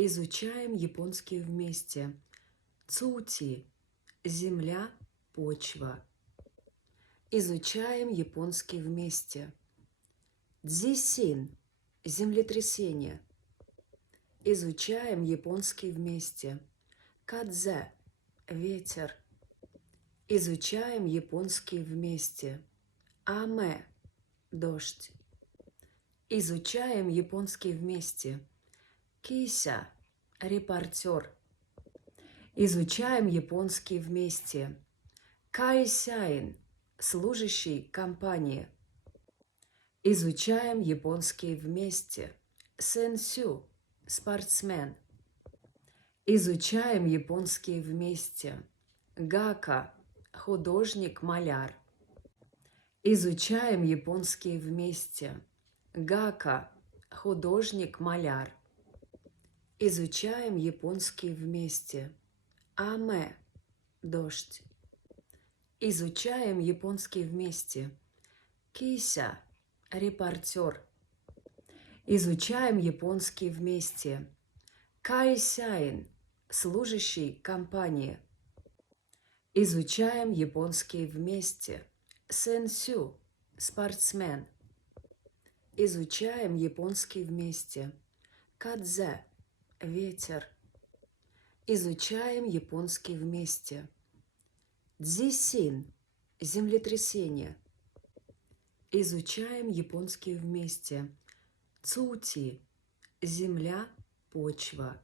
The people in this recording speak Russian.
Изучаем японский вместе. Цути – земля, почва. Изучаем японский вместе. Дзисин – землетрясение. Изучаем японский вместе. Кадзе – ветер. Изучаем японский вместе. Аме – дождь. Изучаем японский вместе. Кися – репортер. Изучаем японский вместе. Кайсяин – служащий компании. Изучаем японский вместе. Сэнсю – спортсмен. Изучаем японский вместе. Гака – художник-маляр. Изучаем японский вместе. Гака – художник-маляр. Изучаем японский вместе. Аме – дождь. Изучаем японский вместе. Кися – репортер. Изучаем японский вместе. Кайсяин – служащий компании. Изучаем японский вместе. Сэнсю – спортсмен. Изучаем японский вместе. Кадзе – ветер. Изучаем японский вместе. Дзисин – землетрясение. Изучаем японский вместе. Цути – земля, почва.